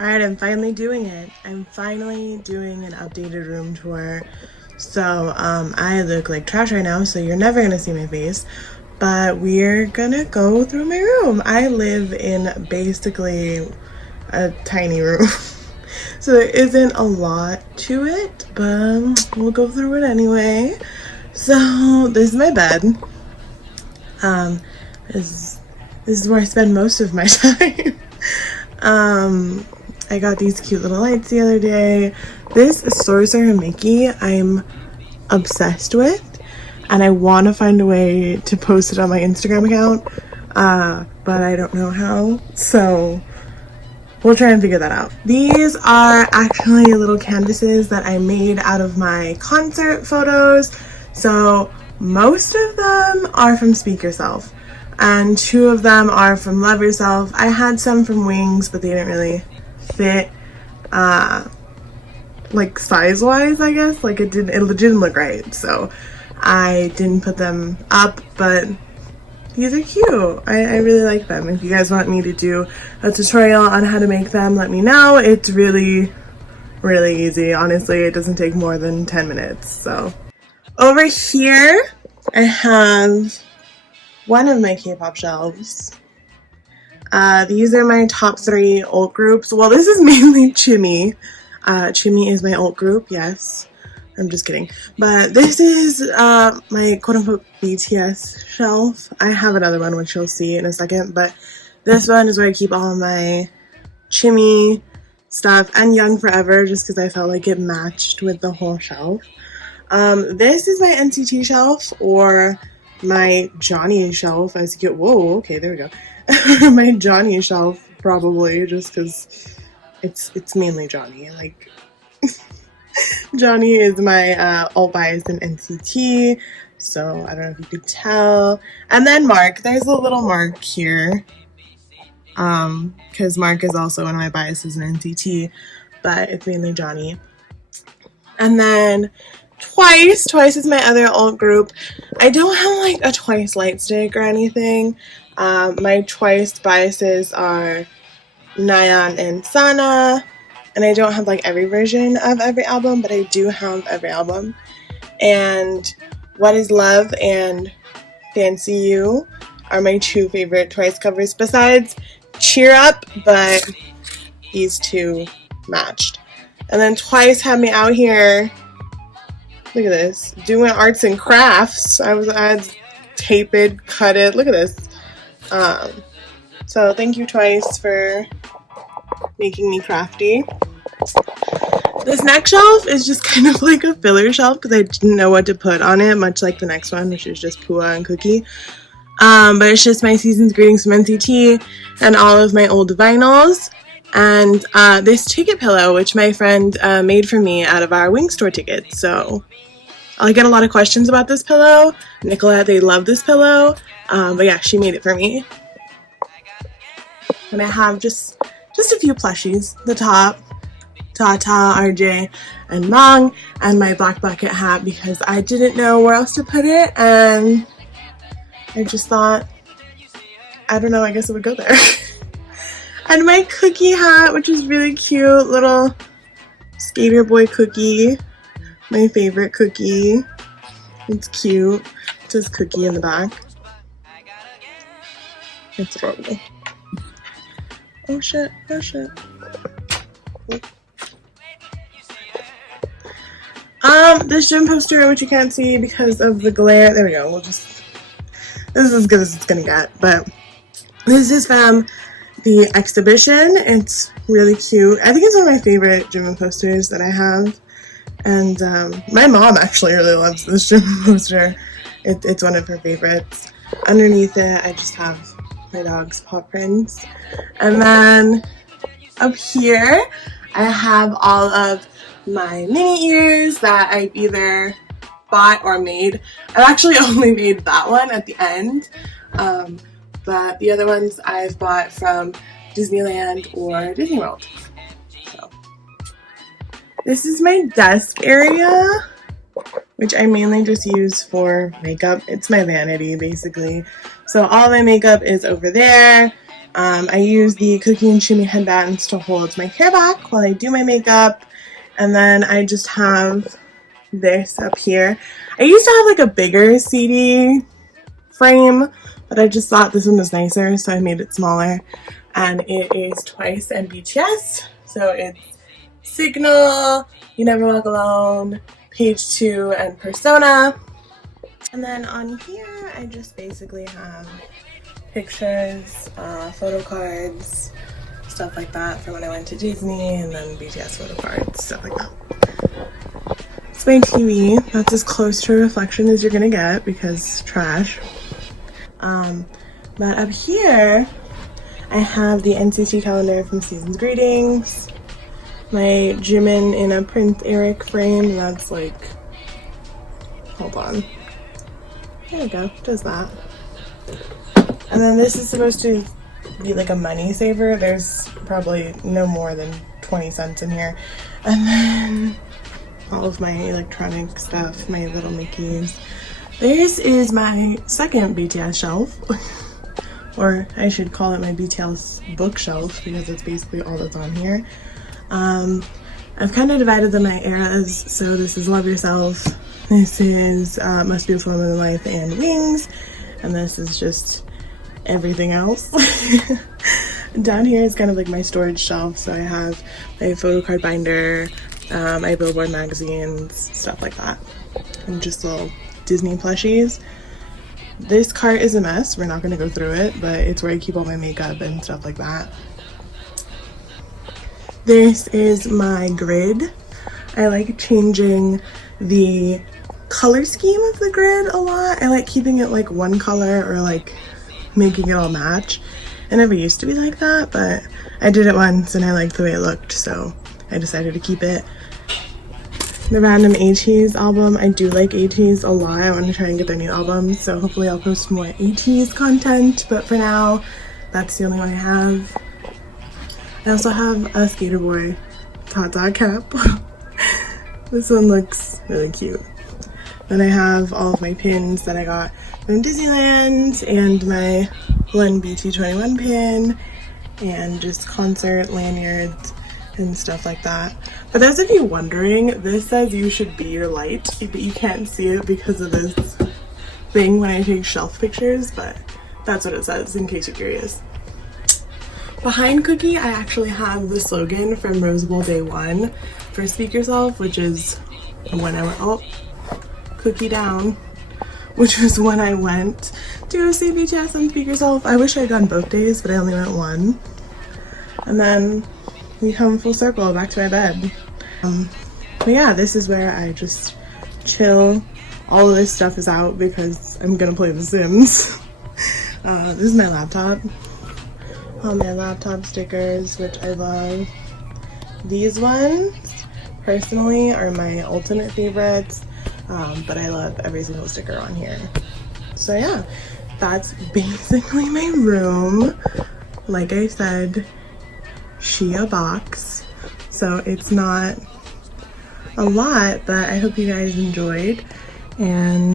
Alright, I'm finally doing it. I'm finally doing an updated room tour. So, I look like trash right now, so you're never gonna see my face. But we're gonna go through my room. I live in basically a tiny room. So there isn't a lot to it, but we'll go through it anyway. So, this is my bed. This is where I spend most of my time. I got these cute little lights the other day. This Sorcerer Mickey I'm obsessed with, and I want to find a way to post it on my Instagram account, but I don't know how, so we'll try and figure that out. These are actually little canvases that I made out of my concert photos. So most of them are from Speak Yourself, and 2 of them are from Love Yourself. I had some from Wings, but they didn't really fit like size wise, I guess. Like it didn't look right, so I didn't put them up, but these are cute. I really like them. If you guys want me to do a tutorial on how to make them, let me know. It's really easy. Honestly, it doesn't take more than 10 minutes. So over here I have one of my K-pop shelves. These are my top 3 alt groups. Well, this is mainly Chimmy. Chimmy is my alt group, yes. I'm just kidding. But this is my quote-unquote BTS shelf. I have another one, which you'll see in a second. But this one is where I keep all my Chimmy stuff and Young Forever, just because I felt like it matched with the whole shelf. This is my NCT shelf, or my Johnny shelf, as you get. Whoa, okay, there we go. My Johnny shelf, probably, just because it's mainly Johnny. Like, Johnny is my alt bias in NCT, so I don't know if you could tell. And then Mark, there's a little Mark here, because Mark is also one of my biases in NCT, but it's mainly Johnny. And then Twice is my other alt group. I don't have like a Twice light stick or anything. My Twice biases are Nayeon and Sana, and I don't have like every version of every album, but I do have every album. And What Is Love and Fancy You are my 2 favorite Twice covers, besides Cheer Up, but these 2 matched. And then Twice had me out here, look at this, doing arts and crafts. I had tape it, cut it, look at this. So thank you Twice for making me crafty. This next shelf is just kind of like a filler shelf because I didn't know what to put on it, much like the next one, which is just Pua and Cookie. But it's just my season's greetings from NCT and all of my old vinyls. And this ticket pillow, which my friend made for me out of our Wing Store tickets. So I get a lot of questions about this pillow. Nicolette, they love this pillow. But yeah, she made it for me. And I have just a few plushies. The top, Tata, RJ, and Mong, and my black bucket hat because I didn't know where else to put it, and I just thought, I don't know, I guess it would go there. And my cookie hat, which is really cute, little skater boy cookie, my favorite cookie. It's cute. It says cookie in the back. It's adorable. Oh shit, oh shit. This gym poster, which you can't see because of the glare. There we go. This is as good as it's gonna get. But this is from the exhibition. It's really cute. I think it's one of my favorite gym posters that I have. And my mom actually really loves this gym poster. It's one of her favorites. Underneath it, I just have my dog's paw prints. And then up here, I have all of my mini ears that I've either bought or made. I've actually only made that one at the end, but the other ones I've bought from Disneyland or Disney World. So, this is my desk area, which I mainly just use for makeup. It's my vanity, basically. So all my makeup is over there. I use the Cookie and Shimmy headbands to hold my hair back while I do my makeup. And then I just have this up here. I used to have like a bigger CD frame, but I just thought this one was nicer, so I made it smaller. And it is twice and BTS. So it's Signal, You Never Walk Alone, Page 2, and Persona. And then on here, I just basically have pictures, photo cards, stuff like that from when I went to Disney, and then BTS photo cards, stuff like that. It's my TV. That's as close to a reflection as you're gonna get because trash. But up here, I have the NCT calendar from Season's Greetings, my Jimin in a Prince Eric frame. That's like, hold on. There we go, does that. And then this is supposed to be like a money saver. There's probably no more than 20 cents in here. And then all of my electronic stuff, my little Mickeys. This is my second BTS shelf, or I should call it my BTS bookshelf because it's basically all that's on here. I've kind of divided them by eras. So this is Love Yourself, this is Most Beautiful Woman in Life and Wings, and this is just everything else. Down here is kind of like my storage shelf, so I have my photo card binder, my Billboard magazines, stuff like that, and just little Disney plushies. This cart is a mess, we're not going to go through it, but it's where I keep all my makeup and stuff like that. This is my grid. I like changing the color scheme of the grid a lot. I like keeping it like one color or like making it all match. I never used to be like that, but I did it once and I liked the way it looked, so I decided to keep it. The random ATEEZ album, I do like ATEEZ a lot. I want to try and get their new albums, so hopefully I'll post more ATEEZ content, but for now, that's the only one I have. I also have a Skater Boy Tata cap. This one looks really cute. Then I have all of my pins that I got from Disneyland and my one BT21 pin and just concert lanyards and stuff like that. For those of you wondering, this says you should be your light, but you can't see it because of this thing when I take shelf pictures, but that's what it says in case you're curious. Behind Cookie, I actually have the slogan from Rose Bowl Day 1 for Speak Yourself, which is when I went, oh, Cookie down, which was when I went to go see BTS and Speak Yourself. I wish I had gone both days, but I only went one. And then we come full circle back to my bed. But yeah, this is where I just chill. All of this stuff is out because I'm gonna play The Sims. This is my laptop. All my laptop stickers, which I love. These ones, personally, are my ultimate favorites, but I love every single sticker on here. So yeah, that's basically my room. Like I said, Shia box, so it's not a lot, but I hope you guys enjoyed. And